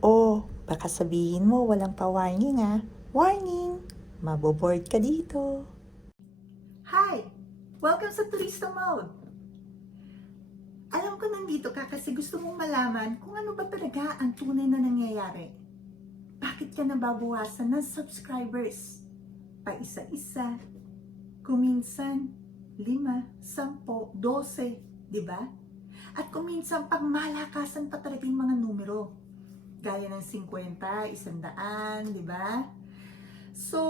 Oh, baka sabihin mo walang pa-warning ah. Warning! Maboboard ka dito. Hi! Welcome sa touristamode! Alam ko nandito ka kasi gusto mong malaman kung ano ba talaga ang tunay na nangyayari. Bakit ka nababawasan ng subscribers? Pa-isa-isa, kuminsan, 5, 10, 12, di ba? At kuminsan pagmalakasan pa talaga yung mga numero. Gaya ng 50, 100, di ba? So,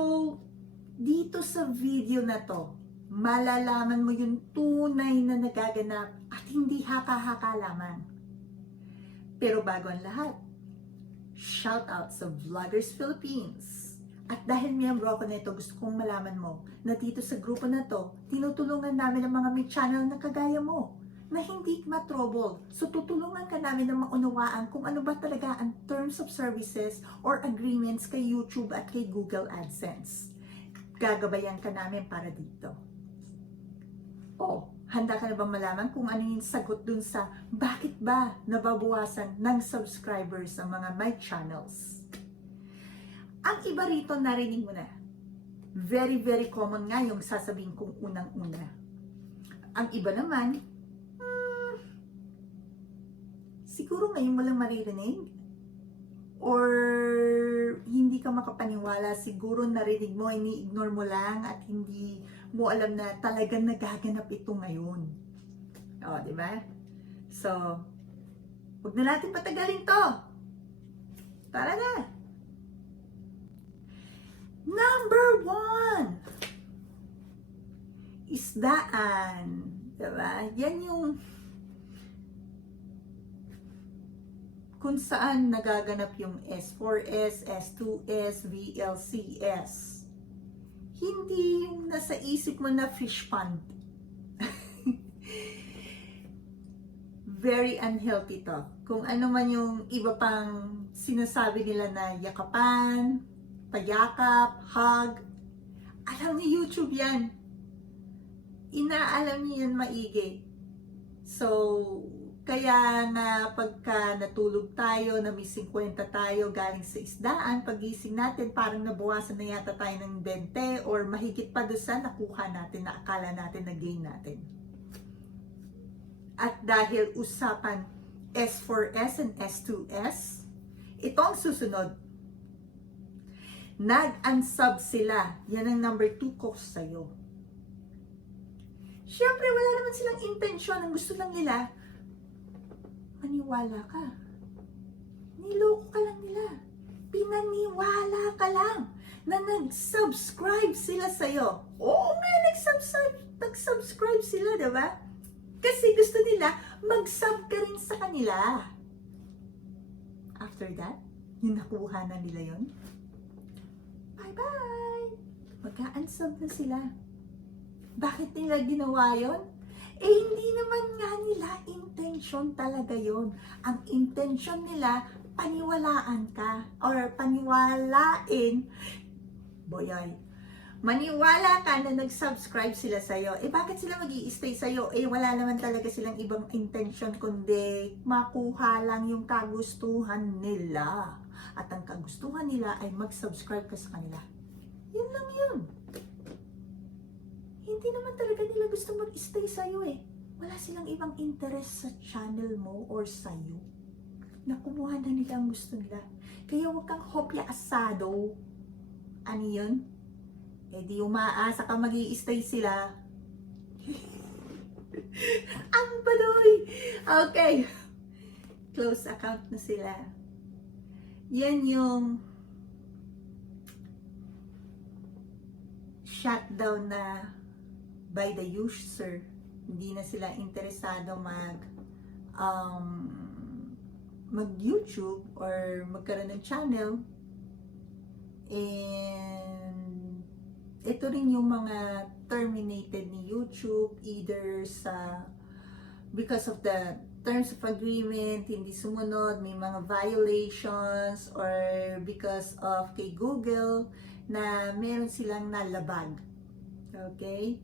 dito sa video na to, malalaman mo yung tunay na nagaganap at hindi haka-haka lamang. Pero bago ang lahat, shout out sa Vloggers Philippines. At dahil miyembro ako nito, gusto kong malaman mo na dito sa grupo na to, tinutulungan namin ang mga may channel na kagaya mo na hindi ma-trouble. So tutulungan ka namin na maunawaan kung ano ba talaga ang terms of services or agreements kay YouTube at kay Google AdSense. Gagabayan ka namin para dito. Handa ka na bang malaman kung ano yung sagot dun sa bakit ba nababawasan ng subscribers ang mga my channels? Ang iba rito narinig mo na. Very, very common nga yung sasabihin kong unang-una. Ang iba naman, siguro ngayon mo lang maririnig or hindi ka makapaniwala, siguro narinig mo, ini-ignore mo lang at hindi mo alam na talagang nagaganap ito ngayon. O, di ba? So, huwag na natin patagalin to. Tara na! Number 1! Isdaan. Diba? Yan yung kung saan nagaganap yung S4S, S2S, VLCS. Hindi yung nasa isip mo na fish pond. Very unhealthy to. Kung ano man yung iba pang sinasabi nila na yakapan, payakap, hug, alam ni YouTube yan. Inaalam niya yan maigi. So, kaya nga pagka natulog tayo, na may 50 tayo galing sa isdaan, pagising natin parang nabawasan na yata tayo ng 20 or mahigit pa doon sa nakuha natin na akala natin na gain natin. At dahil usapan S4S and S2S, ito ang susunod. Nag-unsub sila. Yan ang number 2 ko sa'yo. Siyempre, wala naman silang intensyon. Ang gusto lang nila, maniwala ka. Niloko ka lang nila. Pinaniwala ka lang na nag-subscribe sila sa'yo. Oo nga, nag-subscribe sila, diba? Kasi gusto nila, mag-sub ka rin sa kanila. After that, yung nakuha na nila yon, bye-bye! Magka-unsub na sila. Bakit nila ginawa yon? Hindi naman nga nila intention talaga yon. Ang intention nila, paniwalaan ka. Or paniwalain. Boyay. Maniwala ka na nag-subscribe sila sa'yo. Bakit sila mag-i-stay sa'yo? Wala naman talaga silang ibang intention kundi makuha lang yung kagustuhan nila. At ang kagustuhan nila ay mag-subscribe ka sa kanila. Yun lang yun. Hindi naman talaga nila gusto mag-stay sa'yo Wala silang ibang interest sa channel mo or sa'yo. Nakuha na nila ang gusto nila. Kaya huwag kang hopya asado. Ano yun? Di umaasa ka mag-i-stay sila. Ang paloy! Okay. Close account na sila. Yan yung shutdown na by the user. Hindi na sila interesado mag-YouTube or magkaroon ng channel. And ito rin yung mga terminated ni YouTube either because of the terms of agreement, hindi sumunod, may mga violations, or because of kay Google na meron silang nalabag. Okay?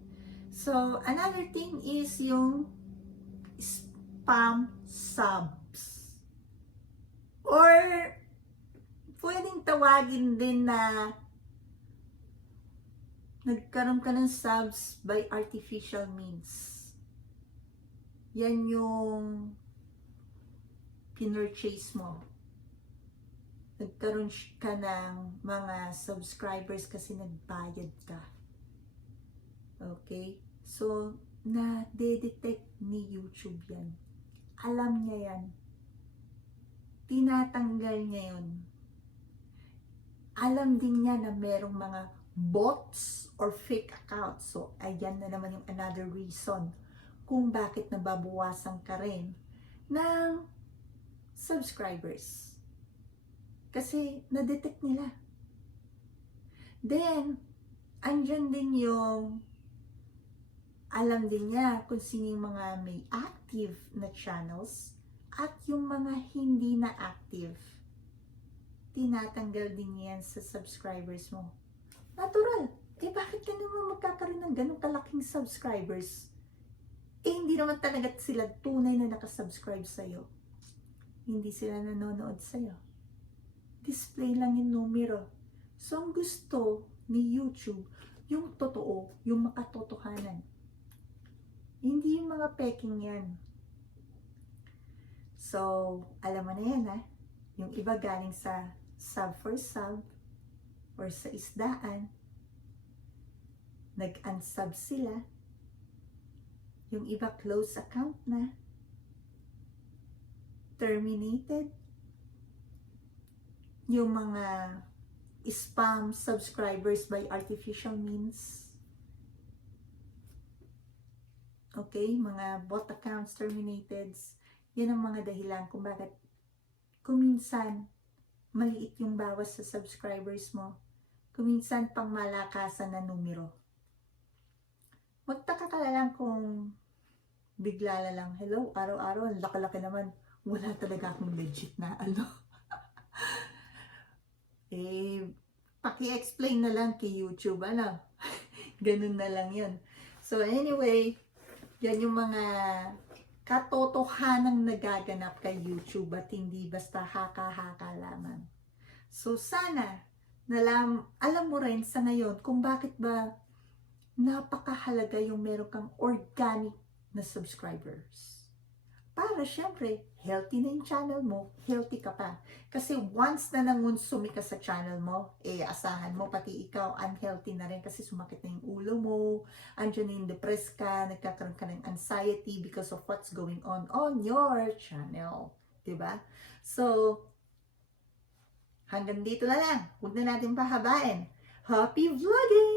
So, another thing is yung spam subs. Or pwedeng tawagin din na nagkaroon ka ng subs by artificial means. Yan yung pinurchase mo. Nagkaroon ka ng mga subscribers kasi nagbayad ka. Okay? So, na-detect ni YouTube yan. Alam niya yan. Tinatanggal niya yun. Alam din niya na merong mga bots or fake accounts. So, ayan na naman yung another reason kung bakit nababawasan ka rin ng subscribers. Kasi na-detect nila. Then, andyan din yung alam din niya kung sino yung mga may active na channels at yung mga hindi na active. Tinatanggal din yan sa subscribers mo. Natural. Bakit ka naman magkakaroon ng ganong kalaking subscribers? Hindi naman talaga sila tunay na nakasubscribe sa'yo. Hindi sila nanonood sa'yo. Display lang yung numero. So, ang gusto ni YouTube, yung totoo, yung makatotohanan. Hindi yung mga peking yan. So, alam mo na yan ha. Yung iba galing sa sub for sub or sa isdaan. Nag-unsub sila. Yung iba close account na. Terminated. Yung mga spam subscribers by artificial means. Okay, mga bot accounts terminated. Yan ang mga dahilan kung bakit kuminsan maliit yung bawas sa subscribers mo. Kuminsan pang malakasan na numero. Magtaka ka lang kung bigla na lang, hello, araw-araw, laki-laki naman. Wala talaga akong legit na paki-explain na lang kay YouTube, Ganun na lang yun. So anyway, yan yung mga katotohanang nagaganap kay YouTube at hindi basta haka-haka lamang. So sana, alam mo rin sa ngayon kung bakit ba napakahalaga yung meron kang organic na subscribers. Para syempre, healthy na yung channel mo, healthy ka pa. Kasi once na nangunsumi ka sa channel mo, asahan mo, pati ikaw, unhealthy na rin kasi sumakit na yung ulo mo, andyan na yung depressed ka, nagkakaroon ka ng anxiety because of what's going on your channel. Diba? So, hanggang dito na lang. Huwag na natin pahabain. Happy vlogging!